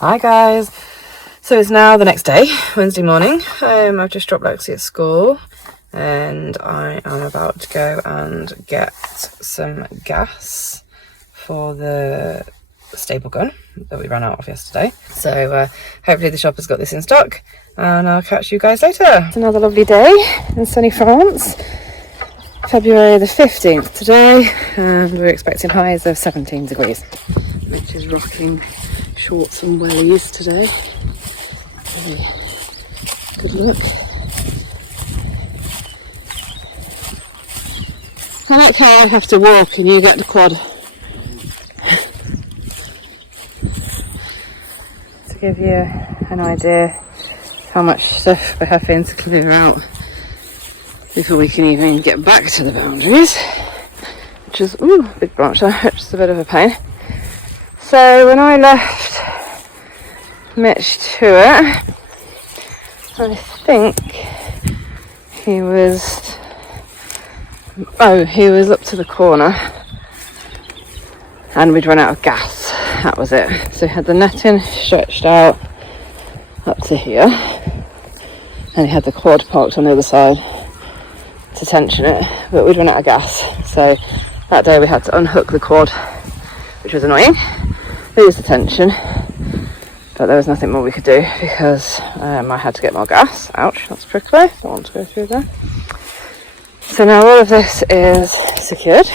Hi guys, so it's now the next day, Wednesday morning. I've just dropped Lexi at school and I am about to go and get some gas for the staple gun that we ran out of yesterday. So hopefully the shop has got this in stock and I'll catch you guys later. It's another lovely day in sunny France. February the 15th today, and we're expecting highs of 17 degrees. Which is rocking shorts and wellies today. Good luck. I like how I have to walk and you get the quad. To give you an idea how much stuff we're having to clear out before we can even get back to the boundaries, which is, ooh, big branch there, which is a bit of a pain. So when I left Mitch to it, I think he was up to the corner and we'd run out of gas. That was it. So he had the netting stretched out up to here and he had the quad parked on the other side to tension it, but we'd run out of gas. So that day we had to unhook the quad, which was annoying, lose the tension, but there was nothing more we could do because I had to get more gas. Ouch, that's prickly, don't want to go through there. So now all of this is secured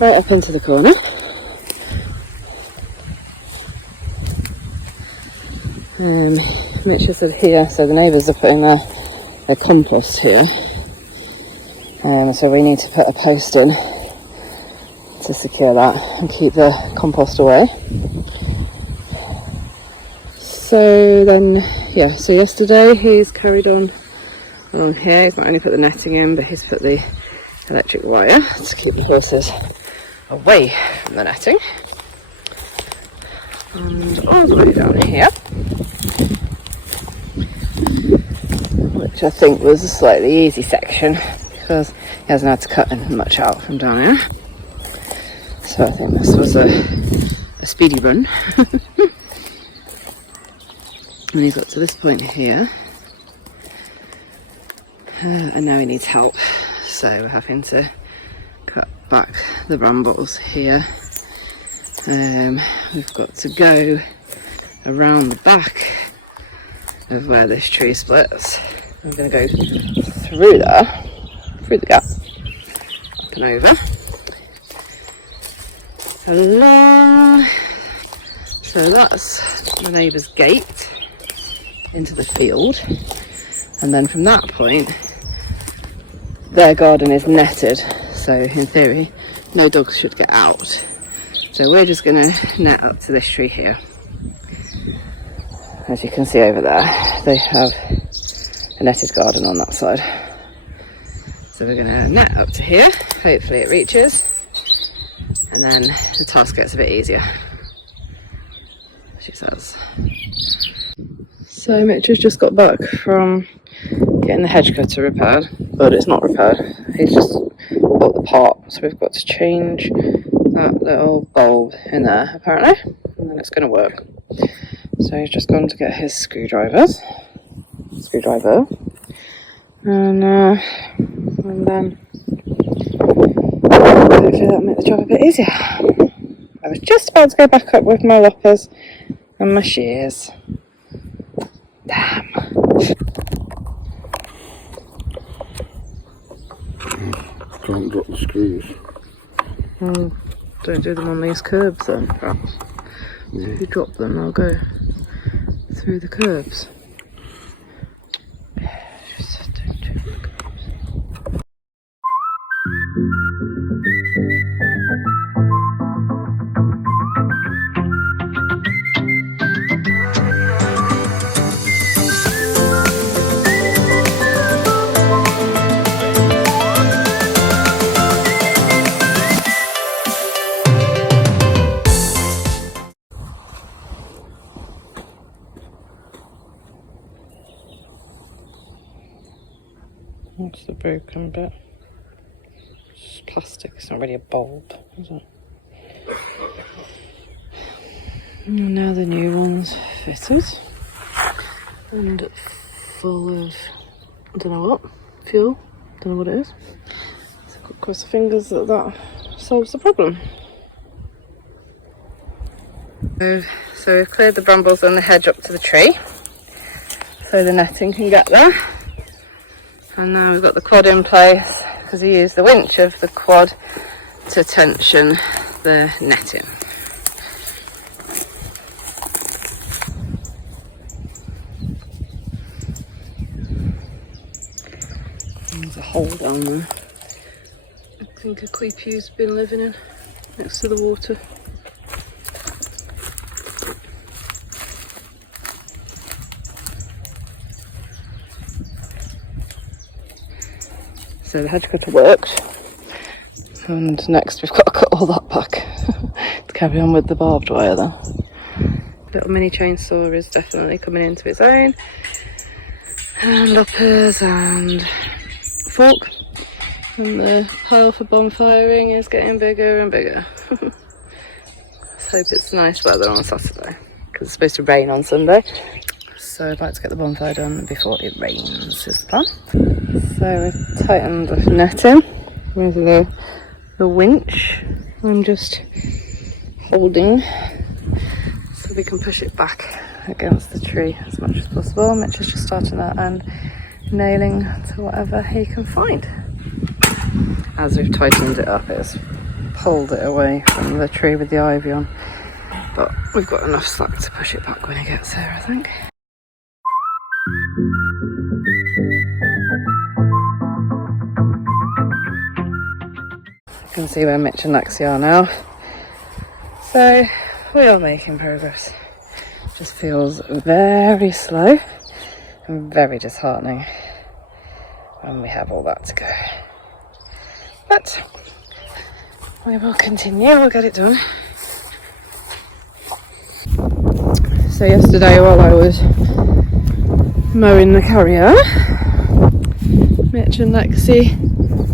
right up into the corner. Mitch has said here, so the neighbours are putting their compost here, so we need to put a post in to secure that and keep the compost away. So then, yeah, so yesterday he's carried on along here. He's not only put the netting in, but he's put the electric wire to keep the horses away from the netting. And all the way down here, which I think was a slightly easy section because he hasn't had to cut much out from down here. So I think this was a speedy run. And he's got to this point here. And now he needs help. So we're having to cut back the brambles here. We've got to go around the back of where this tree splits. I'm going to go through there, through the gap, up and over. Along. So that's the neighbour's gate into the field, and then from that point their garden is netted, so in theory no dogs should get out. So we're just going to net up to this tree here. As you can see over there, they have a netted garden on that side. So we're going to net up to here, hopefully it reaches, and then the task gets a bit easier, she says. So Mitch has just got back from getting the hedge cutter repaired, but it's not repaired. He's just bought the part, so we've got to change that little bulb in there apparently, and then it's going to work. So he's just gone to get his screwdriver, and then hopefully that'll make the job a bit easier. I was just about to go back up with my loppers and my shears. Damn. Can't drop the screws. Don't do them on these curbs then, perhaps. Yeah. If you drop them, I'll go through the curbs. That's the broken bit. It's plastic, it's not really a bulb, is it? And now the new one's fitted and full of, I don't know what, fuel, don't know what it is. So I've got to cross the fingers that that solves the problem. So we've cleared the brambles and the hedge up to the tree so the netting can get there. And now we've got the quad in place because he used the winch of the quad to tension the netting. There's a hole down there. I think a queepew's been living in, next to the water. So the hedge cutter worked, and next we've got to cut all that back to carry on with the barbed wire then. Little mini chainsaw is definitely coming into its own, and uppers and fork, and the pile for bonfiring is getting bigger and bigger. Let's hope it's nice weather on Saturday because it's supposed to rain on Sunday. So I'd like to get the bonfire done before it rains is the plan. So we've tightened the netting with the winch. I'm just holding so we can push it back against the tree as much as possible. Mitch is just starting out and nailing to whatever he can find. As we've tightened it up, it's pulled it away from the tree with the ivy on. But we've got enough slack to push it back when it gets there, I think. You can see where Mitch and Lexi are now. So we are making progress. Just feels very slow and very disheartening when we have all that to go. But we will continue, we'll get it done. So yesterday while I was mowing the carrier, Mitch and Lexi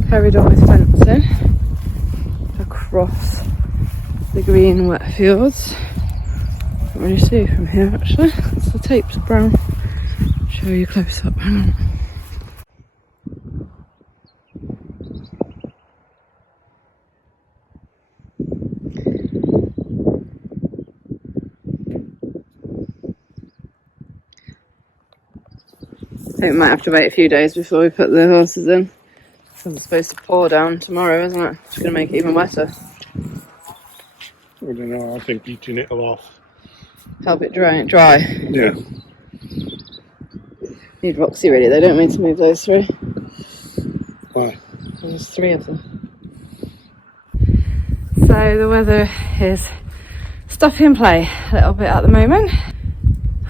carried on with fencing across the green wet fields. Can't really see from here actually, it's the tape's brown. I'll show you close up, hang on. I think we might have to wait a few days before we put the horses in. It's supposed to pour down tomorrow, isn't it? It's going to make it even wetter. I don't know, I think eating it off. Help it dry. Yeah. Need Roxy ready, they don't mean to move those three. Why? There's 3 of them. So the weather is stuffy in play a little bit at the moment.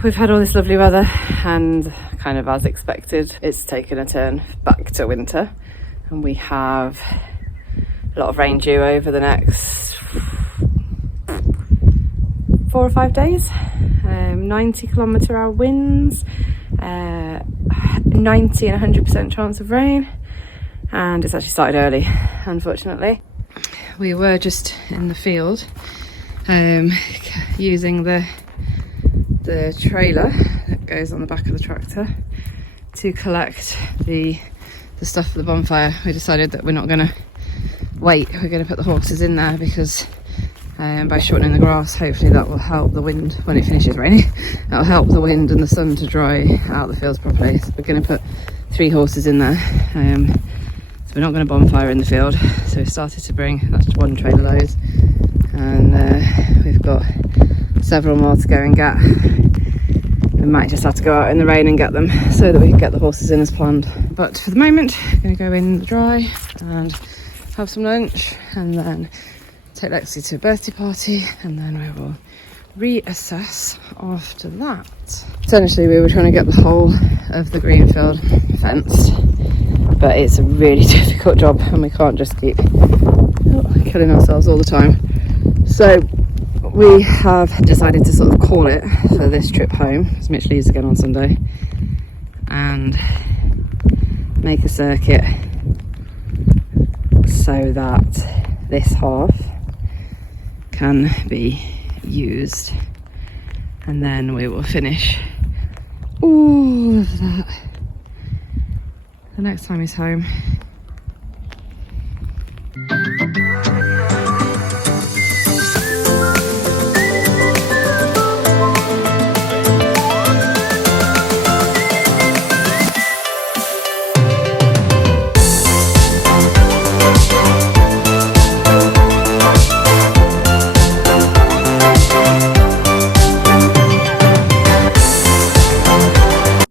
We've had all this lovely weather and kind of as expected it's taken a turn back to winter, and we have a lot of rain due over the next 4 or 5 days. 90km/h winds, 90 and 100% chance of rain, and it's actually started early unfortunately. We were just in the field using the trailer that goes on the back of the tractor to collect the stuff for the bonfire. We decided that we're not going to wait, we're going to put the horses in there because by shortening the grass hopefully that will help the wind when it finishes raining. That'll help the wind and the sun to dry out the fields properly. So we're going to put 3 horses in there. So we're not going to bonfire in the field, so we've started to bring, that's 1 trailer load, and we've got several more to go and get. We might just have to go out in the rain and get them so that we can get the horses in as planned. But for the moment, I'm going to go in the dry and have some lunch and then take Lexi to a birthday party, and then we will reassess after that. Essentially, we were trying to get the whole of the greenfield fenced, but it's a really difficult job and we can't just keep killing ourselves all the time. So we have decided to sort of call it for this trip home, as Mitch leaves again on Sunday, and make a circuit so that this half can be used and then we will finish all of that the next time he's home.